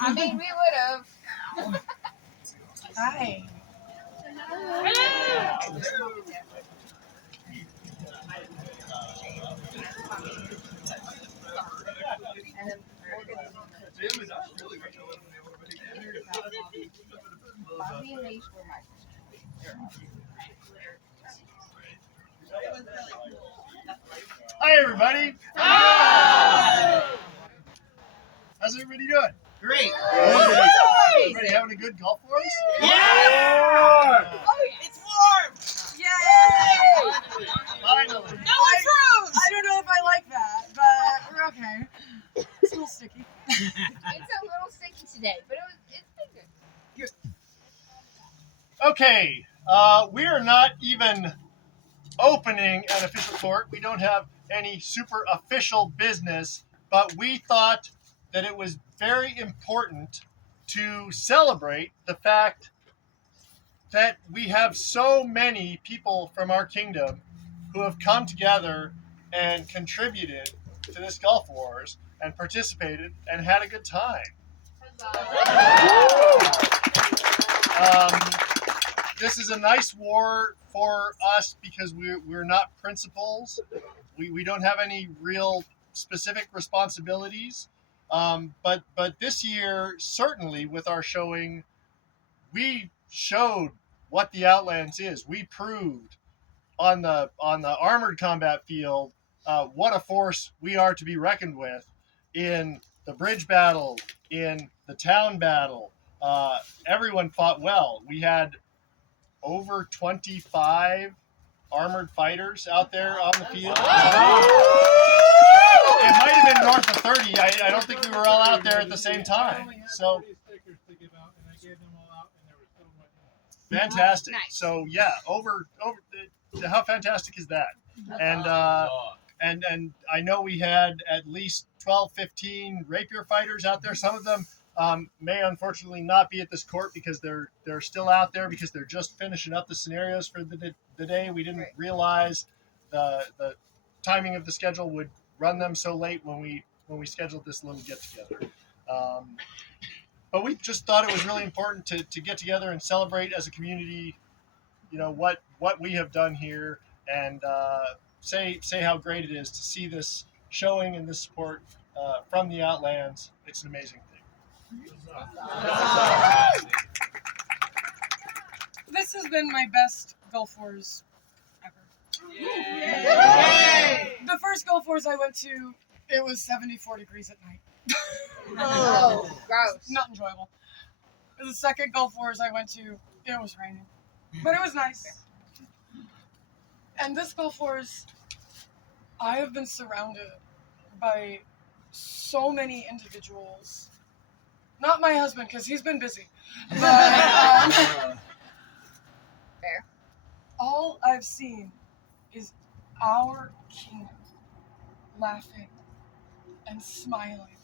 I mean, we would have. Hi. Bobby and Leash were my Hi, everybody. How's everybody doing? Great. Everybody having a good golf course? Yeah! It's warm! Yay! Finally. No, it froze! I don't know if I like that, but we're okay. It's a little sticky. It's a little sticky today, but it's been good. Okay, we are not even opening an official court. We don't have any super official business, but we thought that it was very important to celebrate the fact that we have so many people from our kingdom who have come together and contributed to this Gulf Wars and participated and had a good time. This is a nice war for us because we're not principals. We don't have any real specific responsibilities. But this year, certainly with our showing, we showed what the Outlands is. We proved on the armored combat field what a force we are to be reckoned with in the bridge battle, in the town battle. Everyone fought well. We had over 25 armored fighters out there on the field. It might have been north of 30. I don't think we were all out there at the same time. So fantastic. Nice. So yeah, over. How fantastic is that? And I know we had at least 12, 15 rapier fighters out there. Some of them may unfortunately not be at this court because they're still out there because they're just finishing up the scenarios for the day. We didn't realize the timing of the schedule would run them so late when we scheduled this little get together. But we just thought it was really important to get together and celebrate as a community, you know, what we have done here and say how great it is to see this showing and this support from the Outlands. It's an amazing thing. This has been my best Gulf Wars ever. Yay! The first Gulf Wars I went to, it was 74 degrees at night. Oh, gross. Not enjoyable. The second Gulf Wars I went to, it was raining. But it was nice. And this Gulf Wars, I have been surrounded by so many individuals. Not my husband, because he's been busy. But Fair. all I've seen is our kingdom laughing and smiling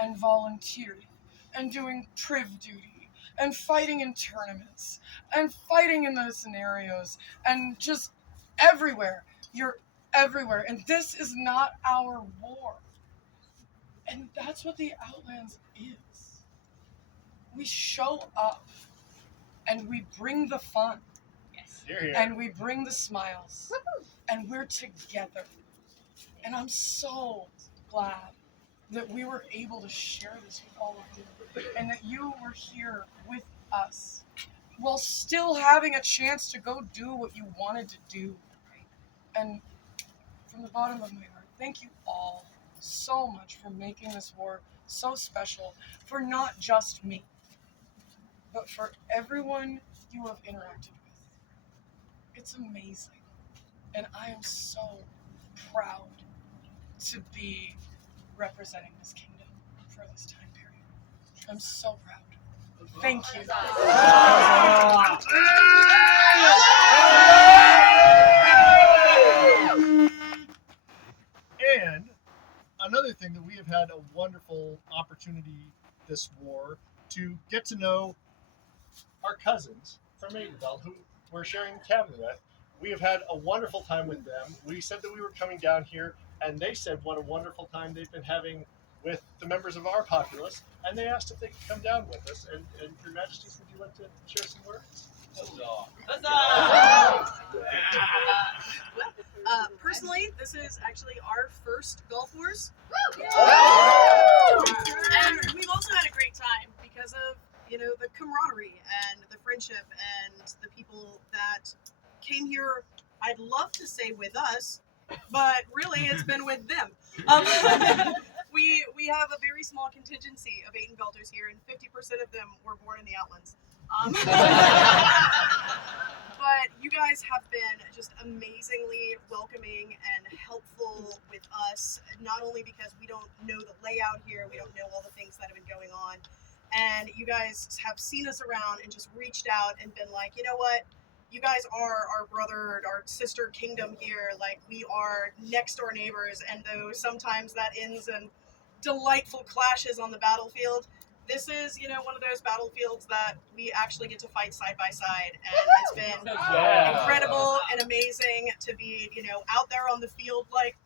and volunteering and doing priv duty and fighting in tournaments and fighting in those scenarios and just everywhere. You're everywhere. And this is not our war. And that's what the Outlands is. We show up and we bring the fun. Yes. You're here. And we bring the smiles. Woohoo. And we're together. And I'm so glad that we were able to share this with all of you. And that you were here with us while still having a chance to go do what you wanted to do. And from the bottom of my heart, thank you all so much for making this war so special for not just me, but for everyone you have interacted with. It's amazing. And I am so proud to be representing this kingdom for this time period. I'm so proud. Thank you. And another thing that we have had a wonderful opportunity this war to get to know our cousins from Maidenville who we're sharing the cabin with. We have had a wonderful time with them. We said that we were coming down here, and they said what a wonderful time they've been having with the members of our populace, and they asked if they could come down with us. And Your Majesties, would you like to share some words? Personally, this is actually our first Gulf Wars. Woo! And we've also had a great time because of, the camaraderie and the friendship and the people that came here. I'd love to say with us, but really it's been with them. We have a very small contingency of Aiden Belters here, and 50% of them were born in the Outlands. But you guys have been just amazingly welcoming and helpful with us, not only because we don't know the layout here, we don't know all the things that have been going on, and you guys have seen us around and just reached out and been like, you know what, you guys are our brother, our sister kingdom here, like we are next door neighbors, and though sometimes that ends in delightful clashes on the battlefield, this is, one of those battlefields that we actually get to fight side by side, and it's been incredible and amazing to be, out there on the field, like,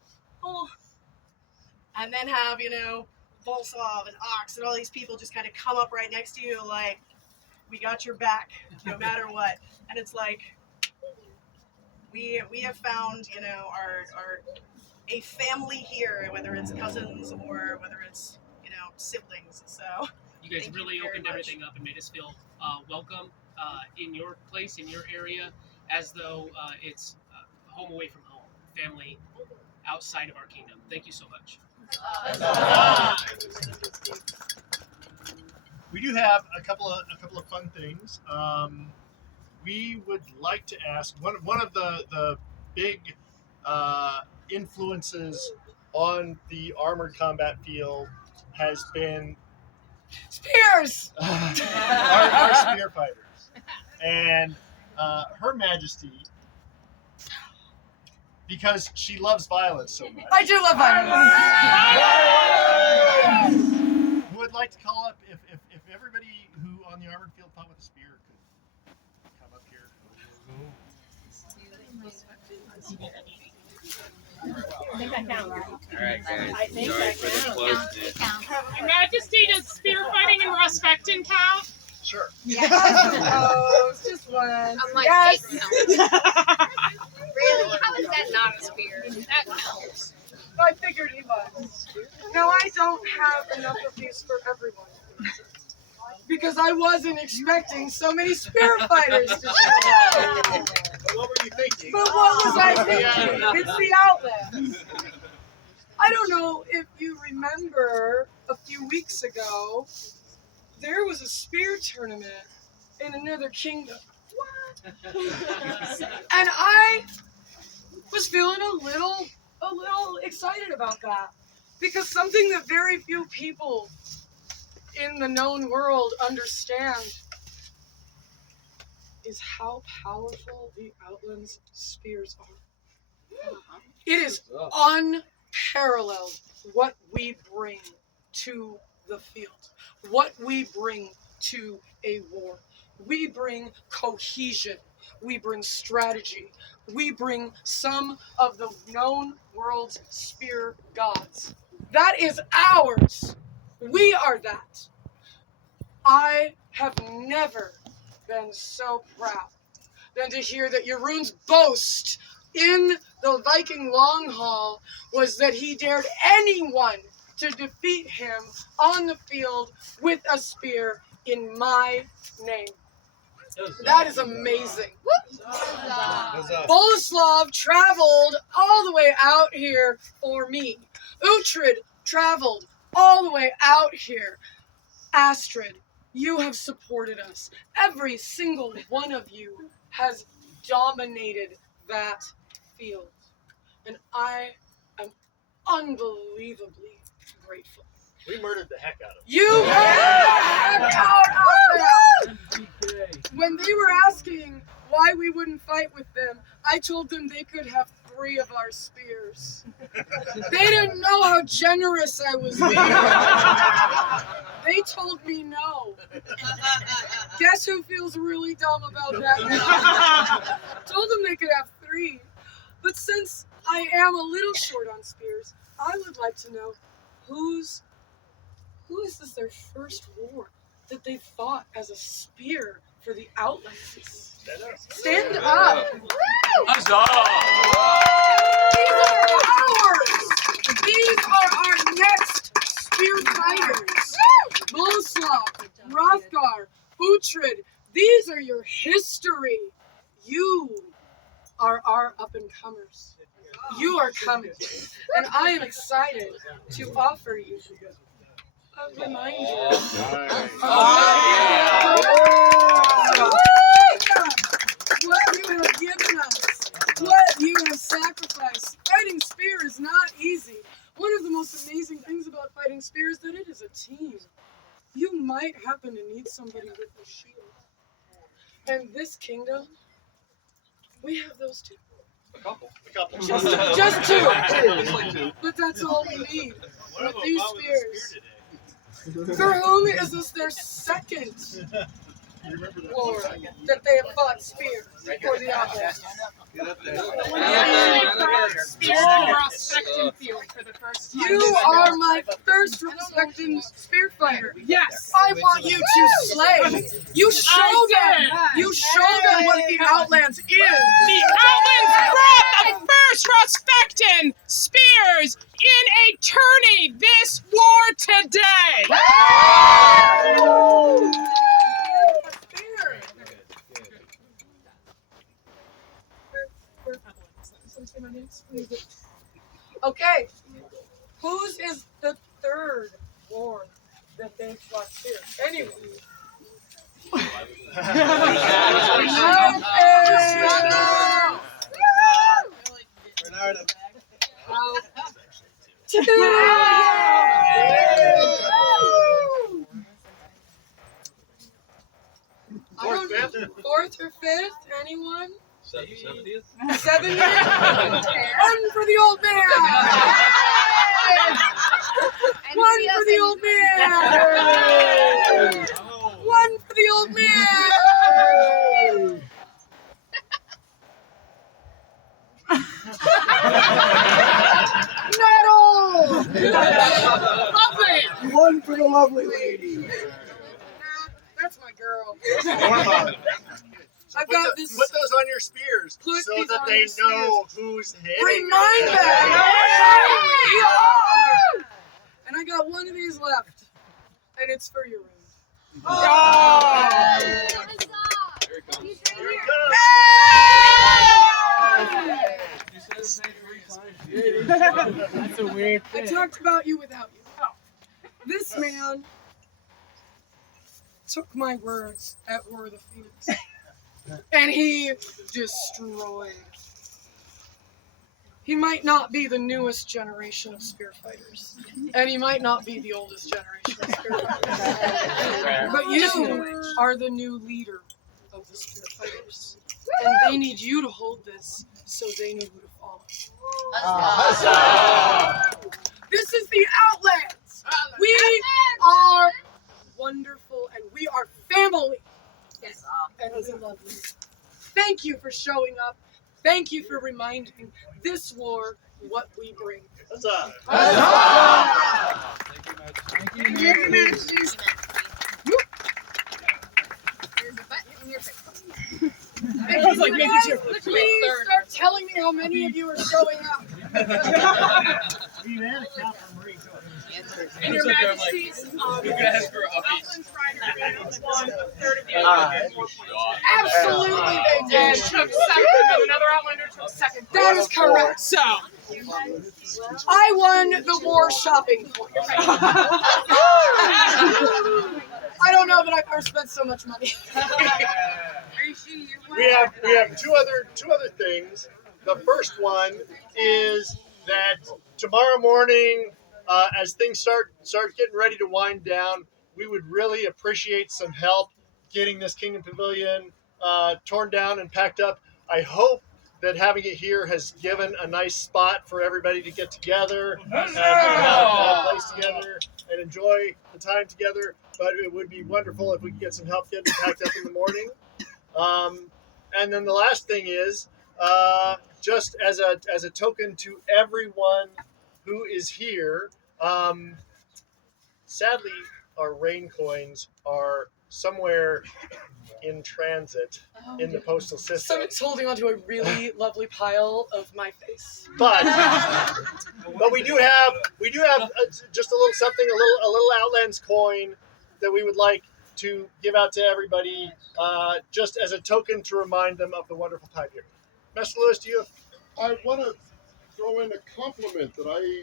and then have, Volsov and Ox and all these people just kind of come up right next to you, like, we got your back, no matter what, and it's like, we have found, our a family here, whether it's cousins or whether it's, siblings, so. You guys Thank you really very opened much. everything up and made us feel welcome in your place, in your area, as though it's home away from home, family outside of our kingdom. Thank you so much. We do have a couple of fun things. We would like to ask one of the big influences on the armored combat field has been Spears! our spear fighters, and Her Majesty, because she loves violence so much. I do love violence. Would like to call up if everybody who on the armored field fought with a spear could come up here. I think that counts. Alright, guys. I think Sorry that for the counts. closeness. Your Majesty, does spear fighting in Respecton count? Sure. Oh, it's just one. I'm like, Yes. it counts. Really? How is that not a spear? That counts. I figured he was. No, I don't have enough of these for everyone. Because I wasn't expecting so many spear fighters to show up. What were you thinking? But what was I thinking? It's the Outlands. I don't know if you remember a few weeks ago, there was a spear tournament in another kingdom. And I was feeling a little excited about that. Because something that very few people in the known world understand is how powerful the Outlands spears are. It is unparalleled what we bring to the field, what we bring to a war. We bring cohesion, we bring strategy, we bring some of the known world's spear gods. That is ours. We are that. I have never been so proud than to hear that Jeroen's boast in the Viking long haul was that he dared anyone to defeat him on the field with a spear in my name. That is amazing. Boleslav traveled all the way out here for me. Uhtred traveled all the way out here. Astrid, you have supported us. Every single one of you has dominated that field. And I am unbelievably grateful. We murdered the heck out of them. You out there. When they were asking why we wouldn't fight with them, I told them they could have 3 of our spears. They didn't know how generous I was being. They told me no. Guess who feels really dumb about that now? Told them they could have 3. But since I am a little short on spears, I would like to know whose who is this their first war that they fought as a spear for the Outlands? Stand up! Huzzah! These are ours! These are our next spear fighters! Bolslav, Hrothgar, Uhtred, these are your history! You are our up-and-comers. You are coming, and I am excited to offer you a reminder what you have given us, what you have sacrificed. Fighting spear is not easy. One of the most amazing things about fighting spear is that it is a team. You might happen to need somebody with a shield. And this kingdom, we have those two. A couple. Just two. But that's all we need with these spears. For whom is this their second war that they have fought spear for the Outlands? Spear and Ross-Specton field for the first time. You are my first respecting spear fighter. Yes. I want you to slay. You show them. You show them what the Outlands is. The Outlands brought the first Ross-Specton spears in a tourney this war today. Okay, whose is the third war that they've fought here? Anyway. Fourth or fifth? Anyone? 70th? 70th? One for the old man! One for the old man! One for the old man! Medal! Lovely. One for the lovely lady. That's my girl. I've got this. Put those on your spears Put so these that on they your know who's hitting. Remind them! Yeah! And I got one of these left. And it's for your room. Here it That's a weird I talked about you without you. This man took my words at War of the Phoenix. And he destroyed. He might not be the newest generation of spear fighters. And he might not be the oldest generation of spear fighters. But you are the new leader of the spear fighters. And they need you to hold this so they know who to follow. This is the Outlands. We are wonderful and we are family. Yes. And we love you. Thank you for showing up. Thank you for reminding this war what we bring. Huzzah! Thank you, Majesties. There's a button in your face. Thank you, like making guys. sure. Please start telling me how many of you are showing up. And your Majesties, Outlands Rider won a third of the Outlanders. Absolutely they And did. took second, and another Outlander took second. That is correct. So, I won the war shopping point. I don't know that I've ever spent so much money. We have two other things. The first one is that tomorrow morning, as things start getting ready to wind down, we would really appreciate some help getting this Kingdom Pavilion torn down and packed up. I hope that having it here has given a nice spot for everybody to get together and have a place together and enjoy the time together. But it would be wonderful if we could get some help getting it packed up in the morning. And then the last thing is, just as a token to everyone who is here, sadly, our rain coins are somewhere in transit in the postal system. Someone's holding onto a really lovely pile of my face. But we do have just a little something, a little Outlands coin that we would like to give out to everybody, just as a token to remind them of the wonderful time here. Master Lewis, do you? I want to throw in a compliment that I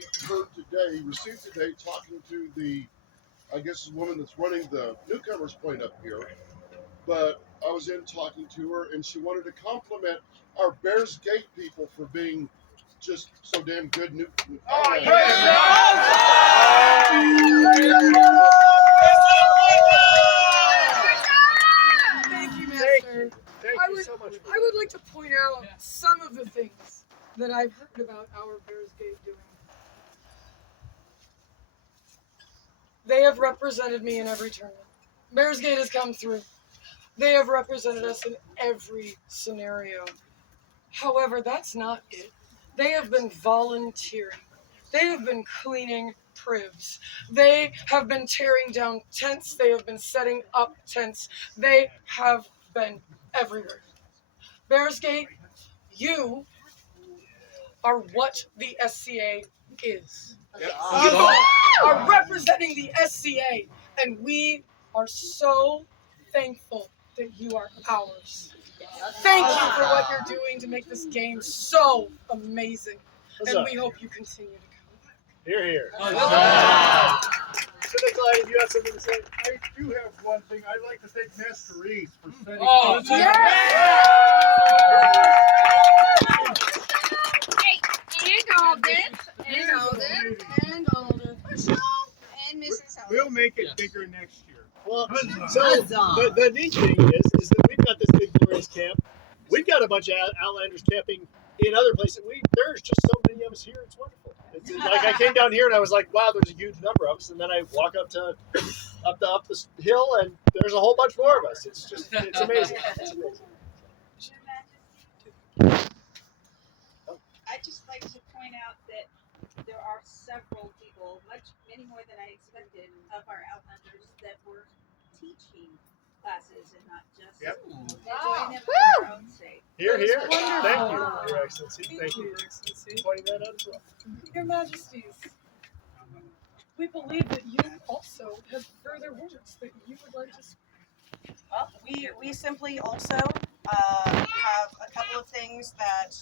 received today, talking to the, I guess, the woman that's running the newcomers point up here. But I was in talking to her, and she wanted to compliment our Bears Gate people for being just so damn good. Thank you, Master. Thank you so much. I would like to point out some of the things that I've heard about our Bears Gate doing. They have represented me in every tournament. Bears Gate has come through. They have represented us in every scenario. However, that's not it. They have been volunteering. They have been cleaning cribs. They have been tearing down tents. They have been setting up tents. They have been everywhere. Bears Gate, you are what the SCA is. You are representing the SCA, and we are so thankful that you are ours. Thank you for what you're doing to make this game so amazing, and we hope you continue to come back. Here, here. So, Nikolai, do you have something to say? I do have one thing. I'd like to thank Master Reese for setting And Mrs. Howard. We'll make it bigger next year. Well, so the neat thing is that we've got this big glorious camp. We've got a bunch of Outlanders camping in other places. There's just so many of us here. It's wonderful. It's like I came down here and I was like, wow, there's a huge number of us. And then I walk up the hill and there's a whole bunch more of us. It's amazing. It's amazing. I'd just like to point out that there are several people, many more than I expected, of our Outlanders that were teaching classes and not just enjoying them for their own sake. Here, here. Wonderful. Thank you, Your Excellency. Thank you Your for Excellency. pointing that out as well. Your Majesties, we believe that you also have further words that you would like to speak. Well, we simply also have a couple of things that,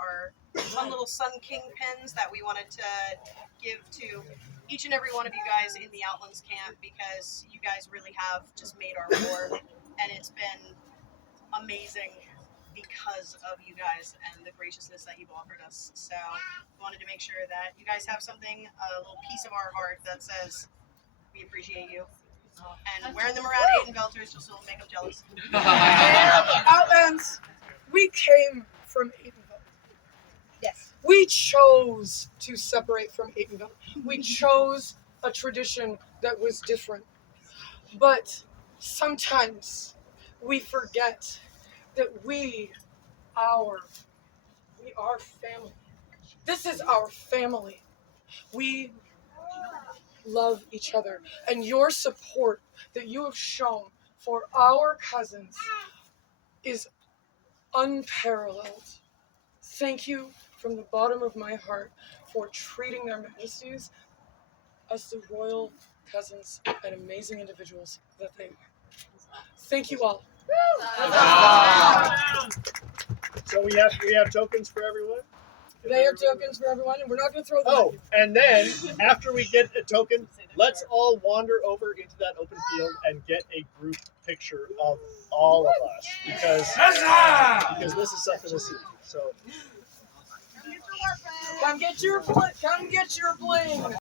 are fun little Sun King pins that we wanted to give to each and every one of you guys in the Outlands camp, because you guys really have just made our war, and it's been amazing because of you guys and the graciousness that you've offered us. So we wanted to make sure that you guys have something, a little piece of our heart that says we appreciate you. And wearing them around Aiden Belters just will make them jealous. Outlands, we came from Aidenville. Yes. We chose to separate from Aidenville. We chose a tradition that was different. But sometimes we forget that we are family. This is our family. We love each other, and your support that you have shown for our cousins is unparalleled. Thank you from the bottom of my heart for treating their majesties as the royal cousins and amazing individuals that they are. Thank you all. So we have tokens for everyone? They have tokens for everyone, and we're not going to throw them Oh, at you. and then after we get a token, let's all wander over into that open field and get a group picture of all of us, because this is something to see. So Come get your bling.